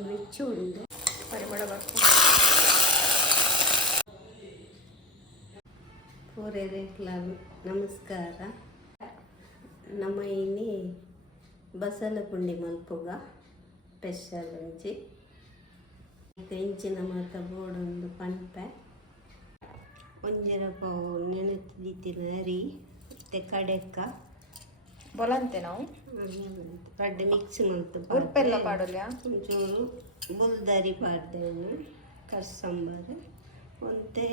Rich ಉಂಡು ಪರಿಮಳ ಬರ್ತು ಪೂರೈರೆಕ್ಲಾನು ನಮಸ್ಕಾರ. ನಮ್ಮ ಇನಿ ಬಸಲ ಪುಂಡಿ ಮಲ್ಪುಗ ಸ್ಪೆಷಲ್ ಒಂಜಿ ಇಂಚಿನ ಮಾತ ಬೋಡೊಂದು ಪನ್ಪೆ ಒಂಜರ ಪಾವು ನೆನೆದಿತ್ತಿನ ಅರಿ ಮತ್ತೆ ಕಡೆಕ್ಕ ಬೊಲಂತೆ ನಾವು ಪಡ್ಡೆ ಮಿಕ್ಸ್ ಮಲ್ತು ಉಪ್ಪೆಲ್ಲ ಪಾಡೋಲ್ಲ ಒಂಚೂರು ಬುಲ್ದರಿ ಪಾಡ್ದೇನು ಕರ್ಸಂಬಾರು ಒಂತೆ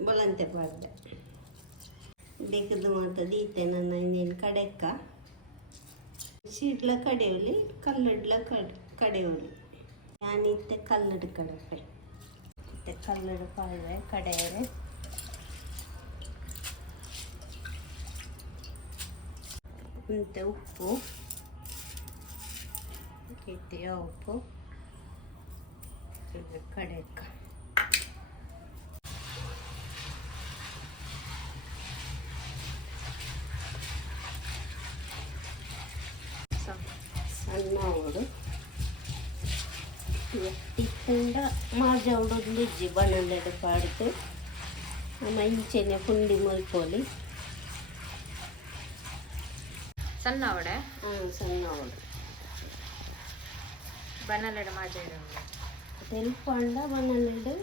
ಬೊಲಂತೆ ಪಾಡ್ದೆ ಬೇಕದು ಮಾತ ದೀತೆ ನನ್ನ ಇನ್ನೇನು ಕಡೆಕ್ಕ ಶೀಟ್ಲ ಕಡೆಯೊಲಿ ಕಲ್ಲಡ್ಲ ಕಡೆಯೊಲಿ ನಾನಿತ್ತೆ ಕಲ್ಲಡು ಕಡಪೆ ಮತ್ತೆ ಕಲ್ಲಡು ಪಾಡ್ರೆ ಕಡೆಯರೆ ಮತ್ತೆ ಉಪ್ಪು ಇಟ್ಟಿಯ ಉಪ್ಪು ಕಡೆಕ್ಕ ಸಣ್ಣ ಅವಡು ಎಟ್ಟಿಕೊಂಡ ಮಾಜ ಅವಡೊಂದು ಇಜ್ಜಿ ಬಣ್ಣದ ಪಾಡ್ದು ನಮ್ಮ ಇಂಚೆನೆ ಪುಂಡಿ ಮಲ್ಪೋಲಿ ಸಣ್ಣ ಅವಡೆ ಸಣ್ಣ ಅವಡು ಬನ್ನಲೆಡ ಮಾಜ ತೆಲ್ಪಂಡ ಬಣ್ಣಲೆಡು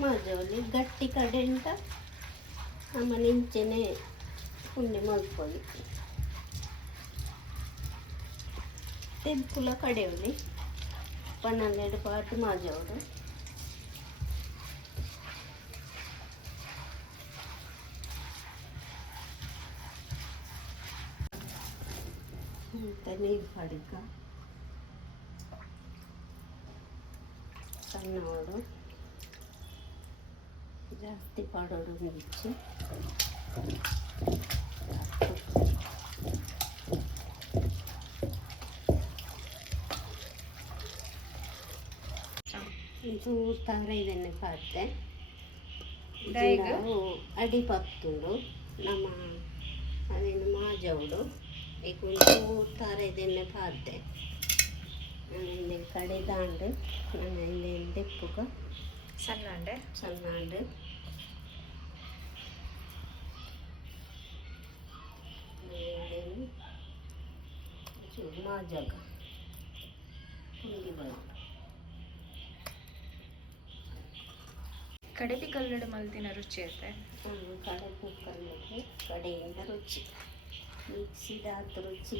ಮಾಜವಲಿ ಗಟ್ಟಿ ಕಡೆ ಅಂತ ನಮ್ಮ ಇಂಚೆನೆ ಪುಂಡಿ ಮಲ್ಪೋಲಿ ತೆಂಪುಲ ಕಡೆಯೊಲಿ ಬಣ್ಣಲೆಡು ಪಾಟ್ ಮಾಜವಡು ಅಂತ ನೀರು ಪಡಿಕ ಸಣ್ಣವಡು ಜಾಸ್ತಿ ಪಾಡೋಡು ಮಿರ್ಚಿ ಒಂಚೂರು ತಾರೈದೆಣ್ಣೆ ಪಾಡ್ದೆ ಅಡಿ ಪತ್ತುಂಡು ನಮ್ಮ ಅದೇನು ಮಾಜವಡು ಈಗ ಒಂಚೂರು ತಾರೈದೆಣ್ಣೆ ಪಾಡ್ದೆ ನಾನು ಕಡೆ ದಾಂಡು ನಾನು ಇಲ್ಲಿ ದೆಪ್ಪುಗ ಸಣ್ಣ ಸಣ್ಣಾಂಡು ಒಂಚೂರು ಮಾಜಗ ಪುಂಡಿ ಬಳ್ಳು ಕಡೆಪಿ ಕಲ್ಲಡು ಮಲ್ತಿನ ರುಚಿ ಐತೆ ಕಡೆಪು ಕಲ್ಲಕ್ಕೆ ಕಡೆಯಿಂದ ರುಚಿ ಮಿಕ್ಸಿದಾದ ರುಚಿ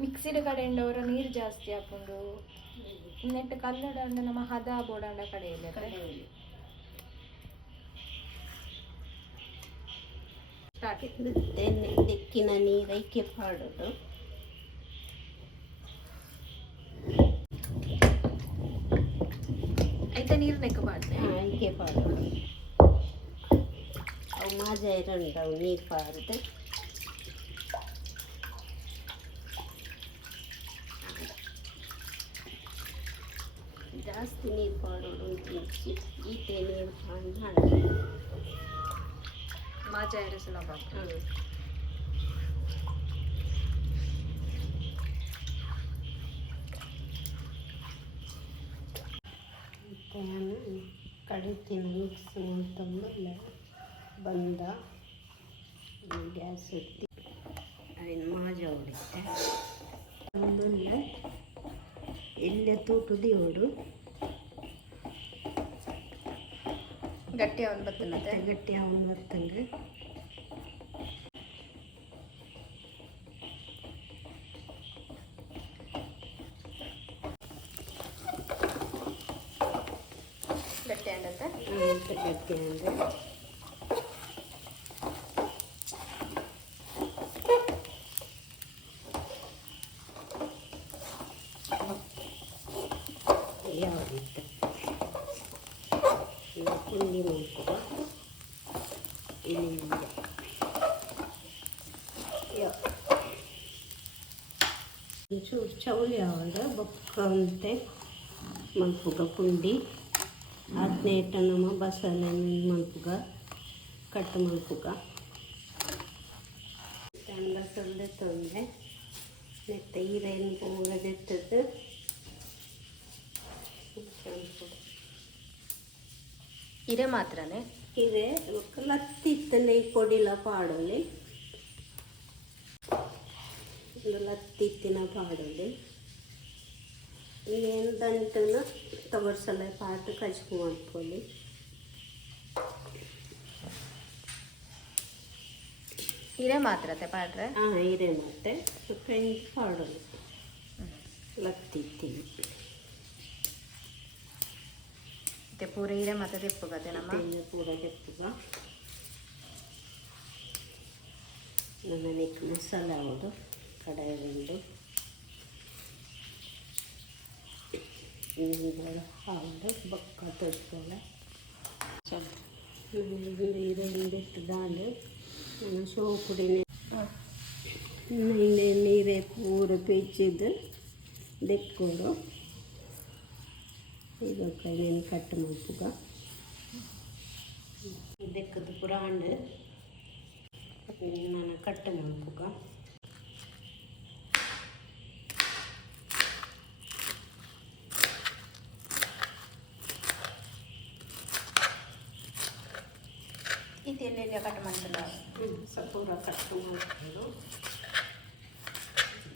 ಮಿಕ್ಸಿಡ್ ಕಡೆಯಿಂದ ಅವರ ನೀರು ಜಾಸ್ತಿ ಹಾಕೊಂಡು ನೆಟ್ಟು ಕಲ್ಲಡ ನಮ್ಮ ಹದ ಬೋಡಾಂಡ ಕಡೆಯಲ್ಲಿ ಕಡೆಯಲ್ಲಿ ಸ್ಟಾರ್ಟ್ ತೆಕ್ಕಿನ ನೀರೈಕೆ ಪಾಡೋದು ಐತೆ ನೀರು ನೆಕ್ಕ ಪಾಡ್ದೆ ಐಕೆ ಪಾಡೋದು ಅವು ಮಾಜ ಇರಂಡವು ನೀರು ಪಾಡ್ದೆ ಜಾಸ್ತಿ ನೀರು ಪಾಡೋಡು ಮಿರ್ಚಿ ಈಟೆ ನೀರು ಪಾಡು ಮಾಡಿ ಮಾಜ ಇರಿಸಲ ನಾನು ಕಡಿತಿನ ಮಿಕ್ಸ್ ಮಾಡ್ಕೊಂಡೆಲ್ಲ ಬಂದ ಗ್ಯಾಸ್ ಎತ್ತಿ ಅದನ್ನು ಮಾಜ ಹೊಡಿತೆ ಒಂದೊಂದು ಎಲ್ಲೆ ತೂಟುದಿ ಹೊಡು ಗಟ್ಟಿ ಅವನು ಬರ್ತದೆ ಗಟ್ಟಿ ಅವನು ಬರ್ತಂಗೆ ಗಟ್ಟಿ ಅಂಡತ್ತೆ ಗಟ್ಟಿ ಅಂದರೆ ಯಾವುದಿತ್ತು ಪುಂಡಿ ಮಲ್ಪುಗ ಇಲ್ಲಿಂದ ಒಂಚೂರು ಚೌಳಿ ಆವಡ ಬೊಕ್ಕ ಅಂತೆ ಮಲ್ಪುಗ ಪುಂಡಿ ಹದಿನೈದು ನಮ್ಮ ಬಸಳೆ ಮಲ್ಪುಗ ಕಟ್ಟು ಮಲ್ಪುಗ ತಂದ ಸೊಲ್ಲೆ ತೊಂದರೆ ಮತ್ತು ಹೀರೇನು ಪೂರ ಜೆತ್ತದ್ದು ಹಿರೆ ಮಾತ್ರನೇ ಹಿರೆ ಲತ್ತಿತ್ತಂದ್ರೆ ಈ ಕೊಡಿಲ ಪಾಡೋಲಿ ಒಂದು ಲತ್ತಿತ್ತಿನ ಪಾಡೋಲಿ ಏನು ದಂಟನ ತಗೊಳ್ಸಲ್ಲ ಪಾಟು ಕಚ್ಕು ಮಾಡ್ಕೊಳ್ಳಿ ಹಿರೆ ಮಾತ್ರತೆ ಪಾಡ್ರೆ ಹಾಂ ಹಿರೆ ಮತ್ತೆ ಫ್ರೆಂಡ್ ಪಾಡೋಲಿ ಲತ್ತಿತ್ತೀನಿ ಮತ್ತೆ ಪೂರ ಹಿರೆ ಮತ್ತೆ ತೆಪ್ಪುಗತೆ ನಮ್ಮ ಪೂರ ತೆಪ್ಪುಗ ನನಗೆ ಮಸಾಲೆ ಯಾವುದು ಕಡಾಯಿ ಬೆಂಡು ಹಾಲು ಬಕ್ಕ ತೊಡ್ಕೊಳ್ಳೆ ನೀರೆಂದಿಟ್ಟು ದಾಲು ನಾನು ಸೋಪುಡಿ ನೀರೇ ಪೂರ ಪೆಚ್ಚಿದ್ದು ದೆಕ್ಕೋಡು ಈಗ ಕೈಯನ್ನು ಕಟ್ ಮಾಡ್ಪುಗ ದೆಕ್ಕದು ಪೂರ ಹಣ್ಣು ನಾನು ಕಟ್ ಮಾಡ್ಪುಗ ಇದೆಲ್ಲೆಲ್ಲ ಕಟ್ ಮಾಡ್ತಲ್ಲ ಪೂರ ಕಟ್ ಮಾಡ್ಕೊಂಡು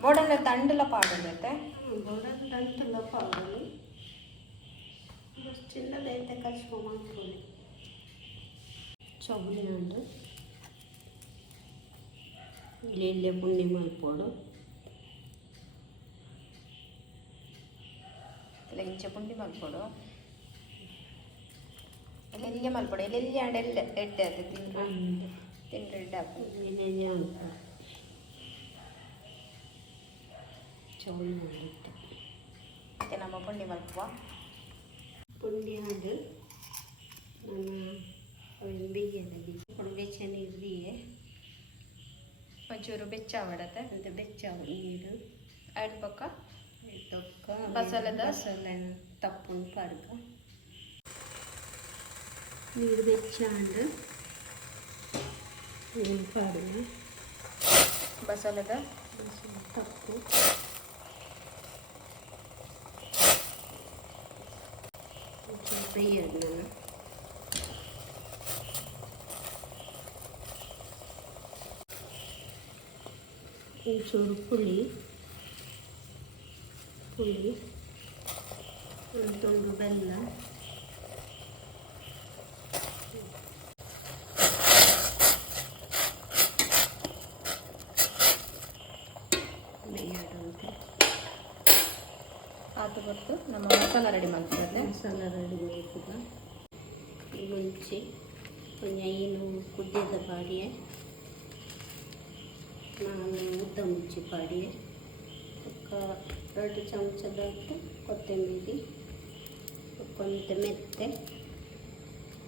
ಬೋಡಲ್ಲ ದಂಡಲ ಪಾಡೋದೈತೆ ಬೋಡಲ್ಲ ದಂಟಲ್ಲ ಪಾಡೋದು ಚಿನ್ನದೈತೆ ಕಚ್ಕೊ ಮಾಡ್ಕೊಳ್ಳಿ ಚೌಳಿ ಹಣ್ಣು ಇಲ್ಲೇ ಪುಂಡಿ ಮಾಡ್ಕೊಡು ಇಂಚೆ ಪುಂಡಿ ಮಾಡ್ಕೊಡು ಎಲ್ಲೆಲ್ಲ ಮಲ್ಪಡು ಎಲ್ಲೆಲ್ಲಿ ಹಣ್ಣೆಲ್ಲ ಎಡ್ಡೆ ಅದು ತಿಂಡ್ರೆ ಎಡ್ಡೆ ಹಾಕು ಎಲ್ಲೆಲ್ಲಿ ಅಂತ ಚೌಳಿ ಮಾಡಿಟ್ಟೆ ಮತ್ತೆ ನಮ್ಮ ಪುಂಡಿ ಮಲ್ಪುವ ಪುಂಡಿ ಹಣ್ಣು ನಾನು ಬಿಗಿಯಲ್ಲಿ ಬೆಚ್ಚ ನೀರು ದಿಯೆ ಒಂಚೂರು ಬೆಚ್ಚ ಆವಡತ್ತೆ ಅಂತ ಬೆಚ್ಚ ನೀರು ಎರಡು ಪಕ್ಕ ತೊಕ್ಕ ಮಸಾಲೆದ ಮಸಾಲೆ ತಪ್ಪುಂಡು ಪಡ್ಕ ನೀರು ಬೆಚ್ಚ ಹಣ್ಣು ನೀರು ಪಾಡು ಬಸಲದ ತಪ್ಪು ಬೇಯದು ನಾನು ಒಂಚೂರು ಪುಳಿ ಒಂದು ತುಂಡು ಬೆಲ್ಲ ಆತು ಗೊತ್ತು ನಮ್ಮ ಮಸಾಲ ರೆಡಿ ಮಾಡ್ತಾರೆ ಮಸಾಲ ರೆಡಿ ಮಾಡ್ತದ ಮುಂಚೆ ಕೊಂಚ ಏನು ಕುದ್ದಿದ ಪಾಡಿಯೇ ನಾನು ಉದ್ದ ಮುಂಚಿ ಪಾಡಿಯೇ ఒక 2 ಚಮಚದಷ್ಟು ಕೊತ್ತಂಬರಿ ಕೊಂತ ಮೆತ್ತೆ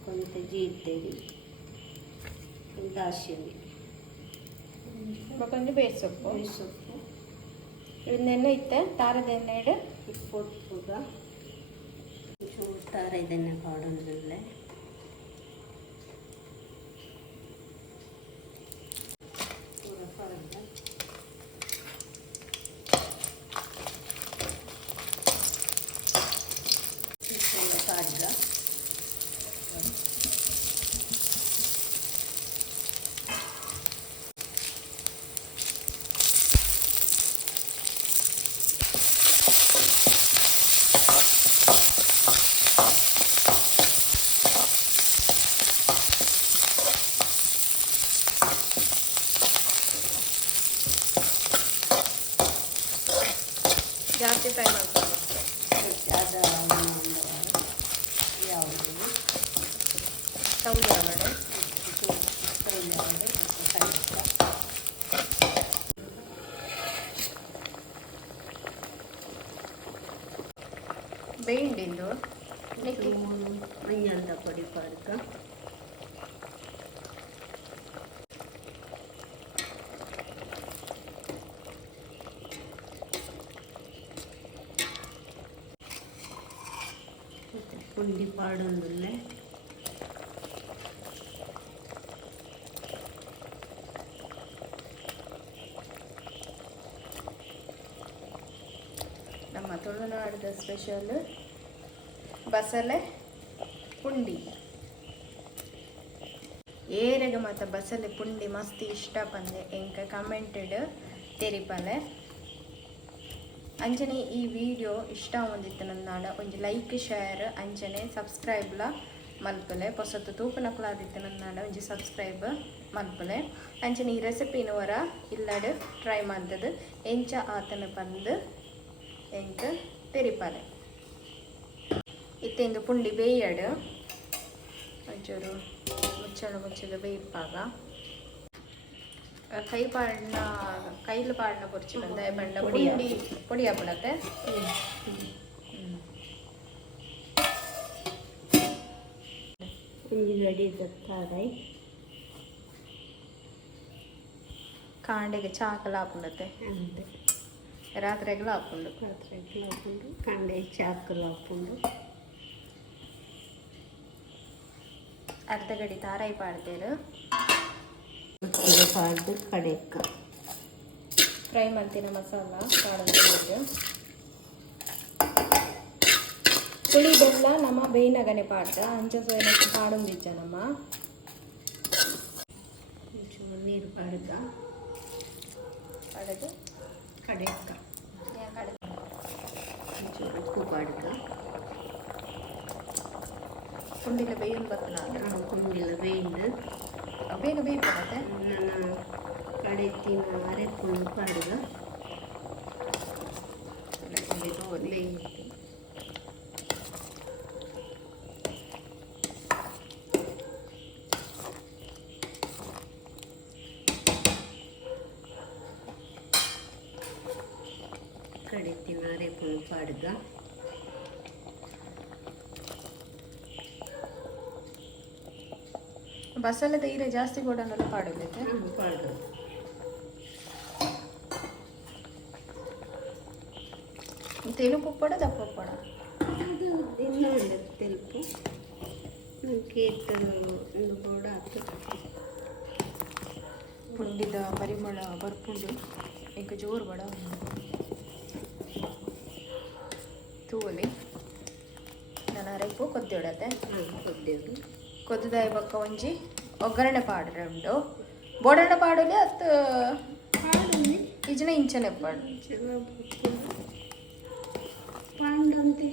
ಕೊಂತ ಜೀರಿಗೆ ಕೊಂತ ಅರಿಶಿನ ಕೊಂಚ ಬೇಯಿಸೊಪ್ಪು ಸೊಪ್ಪು ಇದನ್ನೆಲ್ಲ ಇತ್ತೆ ತಾರದ ಎಣ್ಣೆ ಇಡು ಉಪ್ಪುಗ ಚೂರು ತಾರೆ ಇದನ್ನೇ ಪಾಡೋದ್ರಲ್ಲೇ ಪೂರ ಪಾಡ್ದ ಪಾಡ್ದ ಜಾಸ್ತಿ ಫ್ರೈ ಮಾಡ್ಕೊಂಡು ಅದ ಯಾವುದು ಸೌದೆ ಒಳಗಡೆ ಬೇಯಿಂಡಿಂದು ಮಂಜಳದ ಪೊಡಿ ಪಾಡ್ಕ ಪುಂಡಿ ಪಾಡೊಂದುಲ್ಲೆ ನಮ್ಮ ತುಳುನಾಡಿದ ಸ್ಪೆಷಲ್ ಬಸಳೆ ಪುಂಡಿ. ಏರೆಗೆ ಮತ್ತು ಬಸಳೆ ಪುಂಡಿ ಮಸ್ತ್ ಇಷ್ಟ ಬಂದೆ ಎಂಕ ಕಮೆಂಟೆಡ್ ತೆರಿಪಲೆ. ಅಂಚನೆ ಈ ವಿಡಿಯೋ ಇಷ್ಟ ಹೊಂದಿತ್ತು ನನ್ನ ಒಂಜಿ ಲೈಕ್ ಶೇರ್ ಅಂಚನೆ ಸಬ್ಸ್ಕ್ರೈಬ್ಲ ಮಲ್ಪಲೆ. ಹೊಸತು ತೂಪನಕ್ಲಾದಿತ್ತು ನನ್ನ ಒಂಜಿ ಸಬ್ಸ್ಕ್ರೈಬ್ ಮಲ್ಪಲೆ. ಅಂಚನೆ ಈ ರೆಸಿಪಿನ ವರ ಇಲ್ಲಡ್ ಟ್ರೈ ಮಾಡ್ತದು ಎಂಚ ಆತನ ಬಂದು ಎಂಕ ತೆರಿಪಾಲೆ. ಇತ್ತೆಂದು ಪುಂಡಿ ಬೇಯಡು ಒಂಚೂರು ಮುಚ್ಚಳ ಬೇಯಿಪ್ಪಾಗ ಕೈಲು ಪಾಡಿನ ಪೊರ್ಚಿ ಬಂದ ಬಂಡ ಪುಡಿ ಹಾಕ್ಬಿಡತ್ತೆ. ಕಾಂಡೆಗೆ ಚಾಕಲ ಹಾಕೊಂಡತ್ತೆ ರಾತ್ರಿಗೆಲ್ಲ ಹಾಕೊಂಡು ಕಾಂಡೆ ಚಾಕಲು ಹಾಕೊಂಡು ಅರ್ಧ ಗಡಿ ತಾರಾಯಿ ಪಾಡ್ತೇರು ಪಾಡ್ದು ಕಡೆಕ್ಕ ಫ್ರೈ ಮಾಡ್ತೀನಿ ಮಸಾಲ ಪಾಡೋದು. ಪುಳಿ ಬೆಲ್ಲ ನಮ್ಮ ಬೇಯ್ನಗನೆ ಪಾಡ್ದ ಅಂಚ ಸೋಯನಕ್ಕೆ ಪಾಡೊಂದಿಜ್ಜ ನಮ್ಮ ನೀರು ಪಾಡ್ದ ಪಾಡೋದು ಕಡೆಕ್ಕ ಉಪ್ಪು ಪಾಡ್ದ ಪುಂಡಿಲ ಬೇಯೊಂದು ಬರ್ತನ ಕುಂಡಿಲ್ಲ ಬೇಯ್ದು ಬೇಗ ಬೇಯ್ಪಡತ್ತೆ. ನನ್ನ ಕಡೆತ್ತಿನ ಅರೆಪುಂಡು ಪಾಡ್ದ ಬೇಯ್ತು. ಕಡೆತ್ತಿನ ಅರೆಪುಂಡು ಪಾಡ್ದ ಬಸಳೆ ತೀರೆ ಜಾಸ್ತಿ ಗೋಡನ್ನೆಲ್ಲ ಪಾಡೋದೈತೆ ಪಾಡ್ದು ತೆಲುಪು ಉಪ್ಪಡ ದಪ್ಪ ಉಪ್ಪಡ ಅದು ಇನ್ನೂ ಒಳ್ಳೆದು ತೆಲುಪು ಕೇತರು ಒಂದು ಕೂಡ ಆಗ್ತದೆ. ಪುಂಡಿದ ಪರಿಮಳ ಬರ್ಪುಂಡು ಈಗ ಜೋರು ಬಡ ತೂವಲಿ ನಾನು ಅರೆಪ್ಪು ಕೊದ್ದಿಡತ್ತೆ ಕೊದ್ದೇವು ಕೊದ್ದದಾಯ ಪಕ್ಕ ಒಂಜಿ ಒಗ್ಗರಣೆ ಪಾಡ್ರೆ ಉಂಡು ಬೋಡಣ್ಣ ಪಾಡಲಿ ಅತ್ತು ಇಜನ ಇಂಚನೆ ಪಾಡು ಪಾಂಡಂತೆ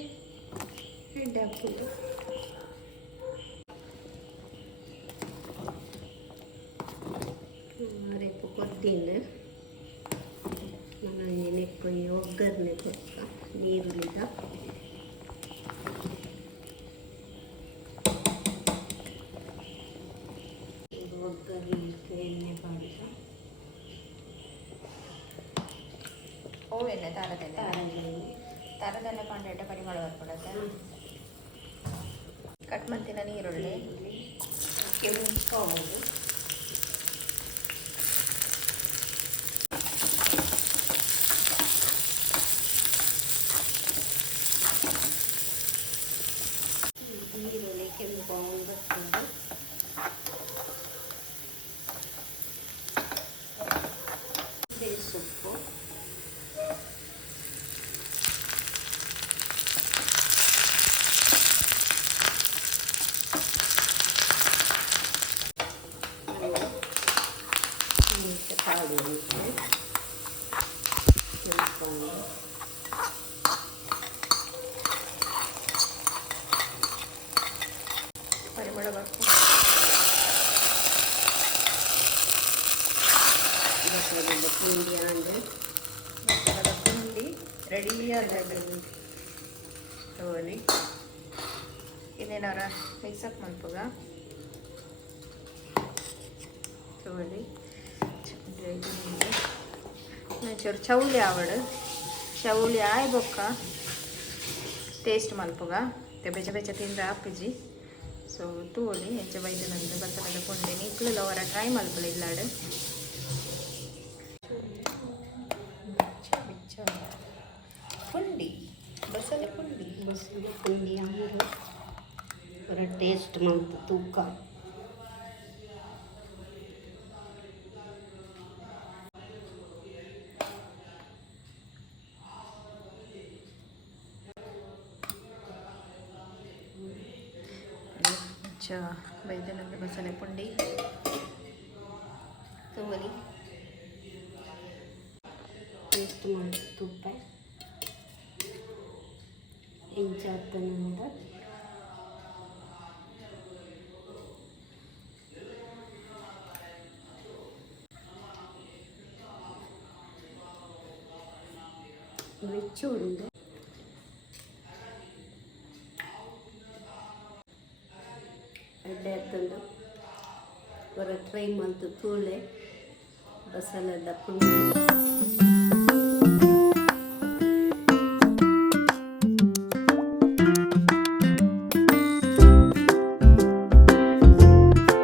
ಹೆಡ್ಡೆ ಹಾಕ್ಬೋದು. ರೇಪು ಕೊದ್ದಿನ ನಾನು ನೆಕ್ಕೊಯ್ ಒಗ್ಗರಣೆ ಕೊಕ್ಕ ನೀರುಳ್ಳಿದ ಒಗ್ಗರಣೆ ಎಣ್ಣೆ ಪಾಡಿದ ಓ ಎಣ್ಣೆ ತಾರದೆಣ್ಣೆ ಪಾಂಡೆ ಪರಿಮಳ ಬರ್ಕೊಡತ್ತೆ. ಕಟ್ ಮಾಡ್ತೀನ ನೀರುಳ್ಳಿ ಕೆಂಪು ಈರುಳ್ಳಿ ಕೆಂಪು ಬರ್ತದೆ. ಬೇಸೊಪ್ಪು ಕಾಳು ಕೆಂಪು ಪರಿಮಳ ಬರ್ಕೊಂಡು ಪುಂಡಿ ಅಂದರೆ ಮಸಾಲದ ಪುಂಡಿ ರೆಡಿ ಆದ ತಗೊಳ್ಳಿ. ಇನ್ನೇನಾರ ಮಿಕ್ಸಪ್ ಮಾಡ್ಬೋದ ತಗೊಳ್ಳಿ. ಒಂಚೂರು ಚೌಳಿ ಆವಡು ಚೌಳಿ ಆಯ್ ಬೊಕ್ಕ ಟೇಸ್ಟ್ ಮಲ್ಪುಗ ಬೆಚ್ಚ ಬೆಚ್ಚ ತಿಂದ್ರೆ ಆಪಿಜಿ. ಸೊ ತೂಲಿ ಎಂಚ ಬೈದು ನಂದು ಬಸಲದ ಪುಂಡಿ ನಿಕ್ಲು ಅವರ ಟ್ರೈ ಮಲ್ಪಲ ಇಲ್ಲಾಡು ಪುಂಡಿ ಬಸಳೆ ಪುಂಡಿ ಅಂದರೆ ಪೂರ ಟೇಸ್ಟ್ ಮಾಡ್ತು ತೂಕ. ಅಂಚ ಬೈದನಂದು ಬಸಳೆ ಪುಂಡಿ ತೋವಲಿ ಟೇಸ್ಟ್ ಮಾಡಿ ತುಪ್ಪ ಇಂಚಾತನಂದ വെച്ച് കൊടുക്കും ಎಡ್ಡೆ ಹೊರ ಟ್ರೈ ಮಾಡ್ತು ತೂಳೆ ಬಸಳೆದ ಪುಂಡಿ